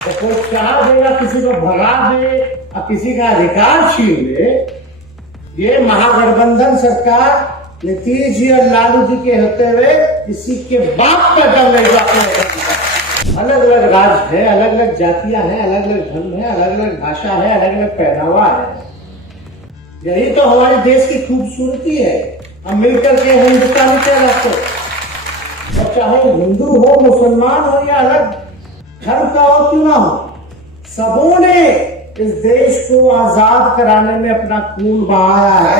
तो कोई चाह देगा किसी को भगा दे और किसी का अधिकार छीन ले। ये महागठबंधन सरकार नीतीश जी और लालू जी के होते हुए किसी के बाप का डर नहीं जाता। अलग अलग राज्य है, अलग अलग जातियां हैं, अलग अलग धर्म है, अलग अलग भाषा है, अलग अलग पहनावा है। यही तो हमारे देश की खूबसूरती है। हम मिलकर के हिंदुस्तानी कहलाते हैं। और चाहे हिंदू हो, मुसलमान हो या अलग धर्म का हो क्यों ना हो, सबों ने इस देश को आजाद कराने में अपना खून बहाया है।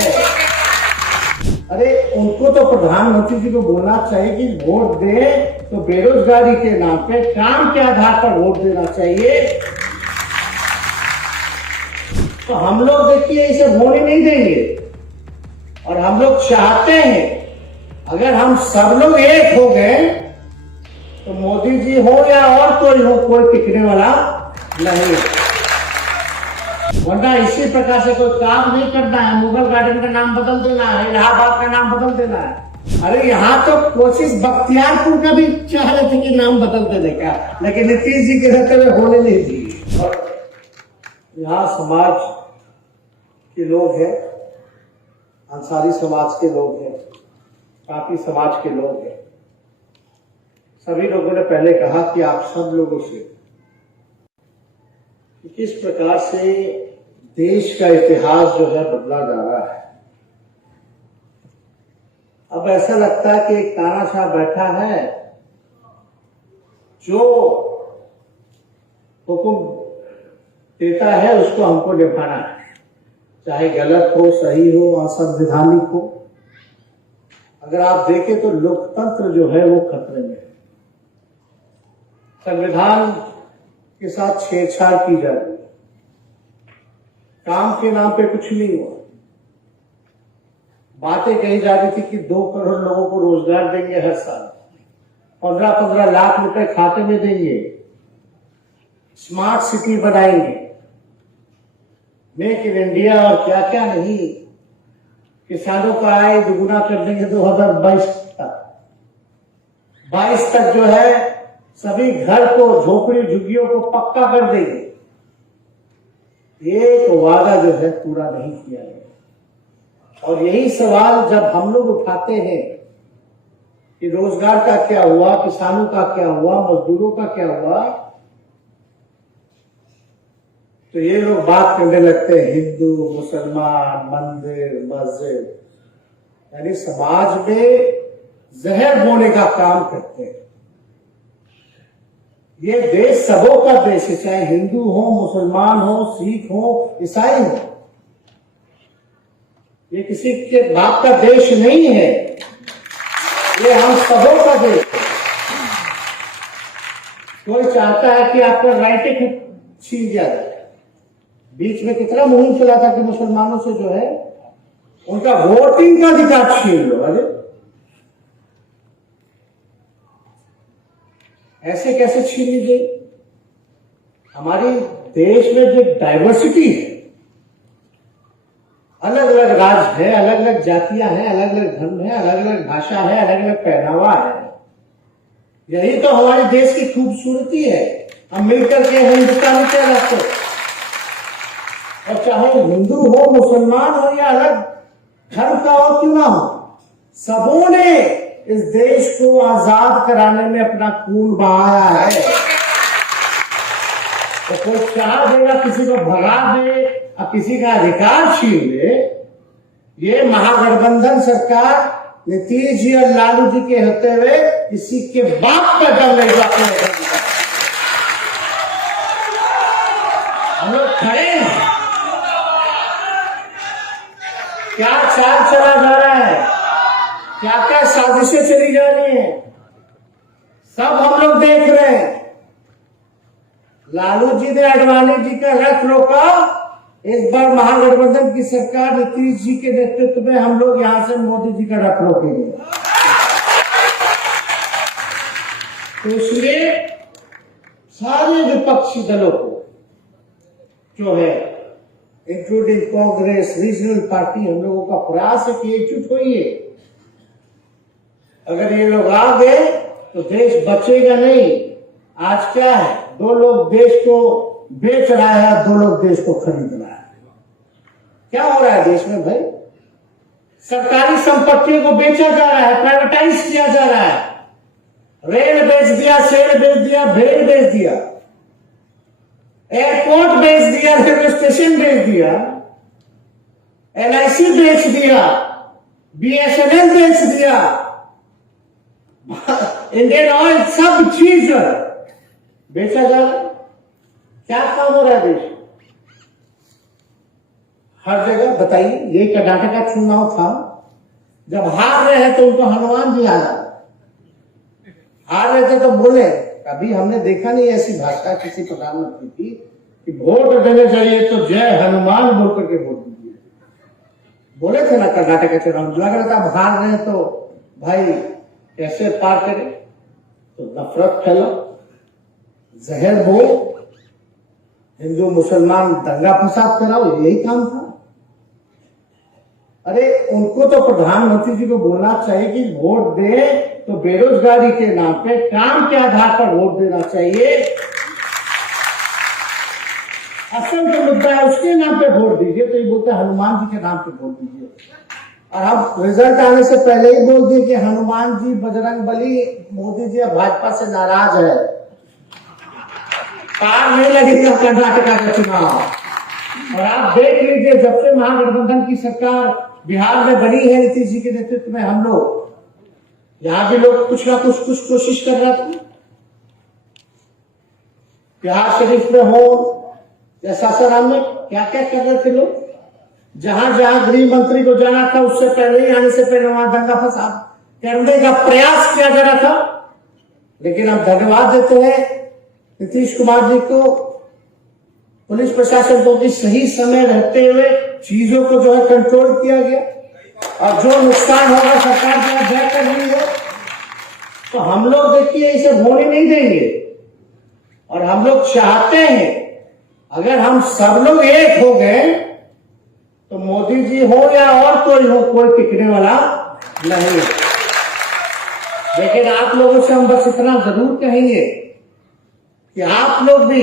अरे उनको तो प्रधानमंत्री जी को बोलना चाहिए कि वोट दे तो बेरोजगारी के नाम पे काम के आधार पर वोट देना चाहिए। तो हम लोग देखिए इसे होने नहीं देंगे। और हम लोग चाहते हैं अगर हम सब लोग एक हो गए तो मोदी जी हो या और कोई हो, कोई टिकने वाला नहीं। वरना इसी प्रकार से कोई काम नहीं करना है। मुगल गार्डन का नाम बदल देना है, इलाहाबाद का नाम बदल देना है। अरे यहाँ तो कोशिश बख्तियारपुर का भी चाह रहे थे कि नाम बदल देने का, लेकिन नीतीश जी के रहते हुए होने नहीं दी। और यहाँ समाज के लोग हैं, अंसारी समाज के लोग हैं, काफी समाज के लोग हैं। सभी लोगों ने पहले कहा कि आप सब लोगों से किस प्रकार से देश का इतिहास जो है बदला जा रहा है। अब ऐसा लगता है कि एक तानाशाह बैठा है जो हुक्म देता है, उसको हमको निभाना है, चाहे गलत हो, सही हो, असंवैधानिक हो। अगर आप देखें तो लोकतंत्र जो है वो खतरे में है। संविधान के साथ छेड़छाड़ की जा रही है। काम के नाम पे कुछ नहीं हुआ। बातें कही जा रही थी कि 2 करोड़ लोगों को रोजगार देंगे हर साल, 15-15 लाख रुपए खाते में देंगे, स्मार्ट सिटी बनाएंगे, मेक इन इंडिया और क्या क्या नहीं। किसानों का आय दुगुना कर देंगे 2022 तक। 22 तक जो है सभी घर को, झोपड़ी झुग्गियों को पक्का कर देंगे। एक वादा जो है पूरा नहीं किया गया। और यही सवाल जब हम लोग उठाते हैं कि रोजगार का क्या हुआ, किसानों का क्या हुआ, मजदूरों का क्या हुआ, तो ये लोग बात करने लगते हैं हिंदू, मुसलमान, मंदिर, मस्जिद, यानी समाज में जहर बोने का काम करते हैं। ये देश सबों का देश है, चाहे हिंदू हो, मुसलमान हो, सिख हो, ईसाई हो। ये किसी के बाप का देश नहीं है, ये हम सबों का देश है। कोई चाहता है कि आपका राइट छीन दिया जाए। बीच में कितना मुहिम चला था कि मुसलमानों से जो है उनका वोटिंग का अधिकार छीन लो। अरे ऐसे कैसे छीन लीजिए? हमारे देश में जो डाइवर्सिटी है, अलग अलग राज्य है, अलग अलग जातियां हैं, अलग अलग धर्म है, अलग अलग भाषा है, अलग अलग पहनावा है। यही तो हमारे देश की खूबसूरती है। हम मिलकर के हिंदुस्तानी कहलाते हैं। और चाहे हिंदू हो, मुसलमान हो या अलग धर्म का हो क्यों ना हो, सबों ने इस देश को आजाद कराने में अपना खून बहाया है। तो कोई चाह देगा किसी को भगा दे और किसी का अधिकार छीन ले। ये महागठबंधन सरकार नीतीश जी और लालू जी के होते हुए किसी के बाप का डर नहीं जाता। हम लोग खड़े हैं। क्या चाल चला जा रहा है, क्या क्या साजिशें चली जा रही हैं, सब हम लोग देख रहे हैं। लालू जी ने आडवाणी जी का रथ रोका। इस बार महागठबंधन की सरकार नीतीश जी के नेतृत्व में हम लोग यहां से मोदी जी का रथ रोकेंगे। तो इसलिए सारे विपक्षी दलों को जो है, इंक्लूडिंग कांग्रेस, रीजनल पार्टी, हम लोगों का प्रयास है कि एकजुट होइए। अगर ये लोग आ गए तो देश बचेगा नहीं। आज क्या है, दो लोग देश को बेच रहा है, दो लोग देश को खरीद रहा है। क्या हो रहा है देश में भाई? सरकारी संपत्तियों को बेचा जा रहा है, प्राइवेटाइज किया जा रहा है। रेल बेच दिया, शेर बेच दिया, भेड़ बेच दिया, एयरपोर्ट बेच दिया, रेलवे स्टेशन बेच दिया, LIC बेच दिया, BSNL बेच दिया, इंडियन ऑयल, सब चीज बेचा जा रहा है। क्या काम हो रहा है देश? हर जगह बताइए। ये कर्नाटक का चुनाव था, जब हार रहे हैं तो उनको हनुमान जी याद आ रहे। हार रहे थे तो बोले, कभी हमने देखा नहीं ऐसी भाषा किसी प्रधानमंत्री की कि वोट देने चाहिए तो जय हनुमान बोल करके वोट दीजिए। बोले थे ना कर्नाटक का चुनाव, लग रहा था अब हार रहे हैं तो भाई कैसे पार करें, तो नफरत फैलाओ, जहर बो, हिंदू मुसलमान दंगा फसाद कराओ, यही काम था। अरे उनको तो प्रधानमंत्री जी को बोलना चाहिए कि वोट दे तो बेरोजगारी के नाम पे, काम के आधार पर वोट देना चाहिए। असल जो मुद्दा है उसके नाम पे वोट दीजिए। तो ये बोलते हैं हनुमान जी के नाम पे वोट दीजिए, और हम रिजल्ट आने से पहले ही बोल दिए कि हनुमान जी, बजरंग बली, मोदी जी अब भाजपा से नाराज है, पार नहीं लगेगा कर्नाटका का चुनाव। और आप देख लीजिए, जब से महागठबंधन की सरकार बिहार में बनी है नीतीश जी के नेतृत्व में, हम लोग यहां भी लोग कुछ ना कुछ कोशिश कर रहे थे। बिहार शरीफ में हो या सासाराम में क्या क्या कर रहे थे लोग। जहां जहां गृह मंत्री को जाना था उससे पहले ही, आने से पहले वहां दंगा फसाद करने का प्रयास किया जा रहा था। लेकिन हम धन्यवाद देते हैं नीतीश कुमार जी को, पुलिस प्रशासन को, कि सही समय रहते हुए चीजों को जो है कंट्रोल किया गया, और जो नुकसान होगा सरकार जो व्यय कर रही है। तो हम लोग देखिए इसे होने नहीं देंगे, और हम लोग चाहते हैं अगर हम सब लोग एक हो गए तो मोदी जी हो या और कोई हो, कोई टिकने वाला नहीं। लेकिन आप लोगों से हम बस इतना जरूर कहेंगे कि आप लोग भी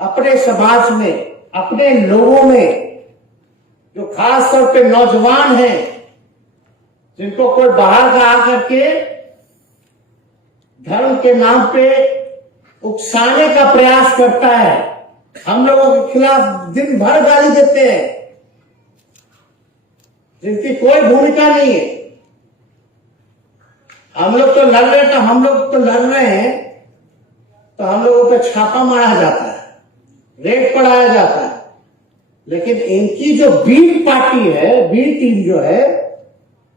अपने समाज में, अपने लोगों में, जो खास तौर पे नौजवान हैं, जिनको कोई बाहर का आकर के धर्म के नाम पे उकसाने का प्रयास करता है, हम लोगों के खिलाफ दिन भर गाली देते हैं, जिनकी कोई भूमिका नहीं है। हम लोग तो लड़ रहे हैं, तो हम लोग तो लड़ रहे हैं तो हम लोगों पे छापा मारा जाता है, रेड पढ़ाया जाता है। लेकिन इनकी जो बी पार्टी है, बी टीम जो है,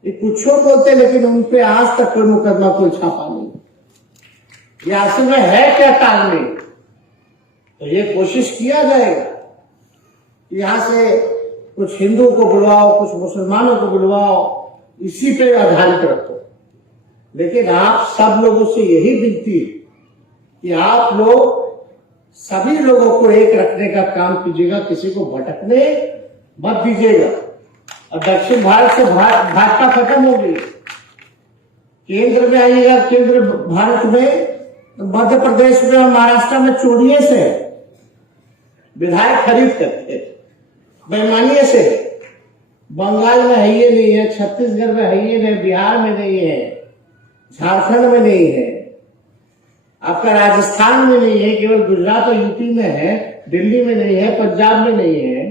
ये कुछ बोलते हैं लेकिन उन पे आज तक कोई मुकदमा, कोई छापा नहीं। ये असल में है क्या तालमेल? तो ये कोशिश किया जाएगा कि यहां से कुछ हिंदुओं को बुलवाओ, कुछ मुसलमानों को बुलवाओ, इसी पे आधारित रखो। लेकिन आप सब लोगों से यही विनती कि आप लोग सभी लोगों को एक रखने का काम कीजिएगा, किसी को भटकने मत दीजिएगा। और दक्षिण भारत से भाजपा खत्म हो गई, केंद्र में आइएगा। केंद्र भारत में मध्य प्रदेश में और महाराष्ट्र में चोरिये से विधायक खरीद करते, बेईमानी से। बंगाल में है ये नहीं है, छत्तीसगढ़ में है ये नहीं, बिहार में नहीं है, झारखंड में नहीं है, आपका राजस्थान में नहीं है, केवल गुजरात और यूपी में है, दिल्ली में नहीं है, पंजाब में नहीं है,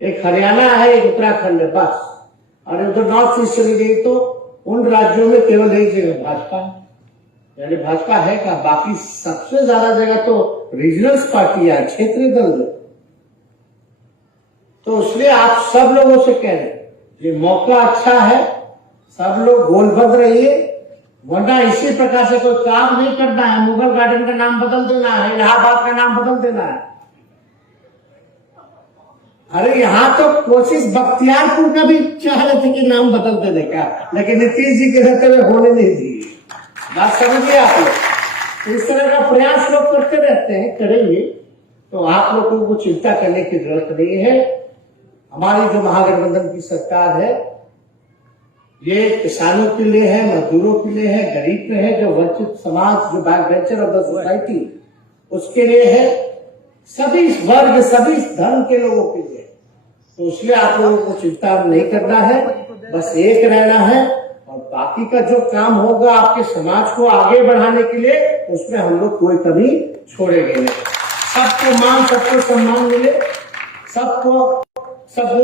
एक हरियाणा है, एक उत्तराखंड है, बस। और उधर नॉर्थ ईस्ट चली गई तो उन राज्यों में केवल एक जगह भाजपा है। यानी भाजपा है का, बाकी सबसे ज्यादा जगह तो रीजनल पार्टियां, क्षेत्रीय दल। तो इसलिए आप सब लोगों से कह रहे हैं, ये मौका अच्छा है, सब लोग गोलबंद रहिए, वरना इसी प्रकार से कोई काम नहीं करना है। मुगल गार्डन का नाम बदल देना है, इलाहाबाद का नाम बदल देना है। अरे यहाँ तो कोशिश बख्तियारपुर का भी चाह रहे थे कि नाम बदल देने का, लेकिन नीतीश जी के रहते हुए होने नहीं दिए। बात समझिए आप लोग। इस तरह का प्रयास लोग करते रहते हैं, करेंगे, तो आप लोगों को चिंता करने की जरूरत नहीं है। हमारी जो महागठबंधन की सरकार है, ये किसानों के लिए है, मजदूरों के लिए है, गरीब पे है, जो वंचित समाज, जो back bencher of the society, उसके लिए है, सभी वर्ग सभी धर्म के लोगों के लिए। तो इसलिए आप लोगों को चिंता नहीं करना है, बस एक रहना है, और बाकी का जो काम होगा आपके समाज को आगे बढ़ाने के लिए, उसमें हम लोग कोई कमी छोड़ेंगे नहीं। सबको मान, सबको सम्मान मिले, सबको सब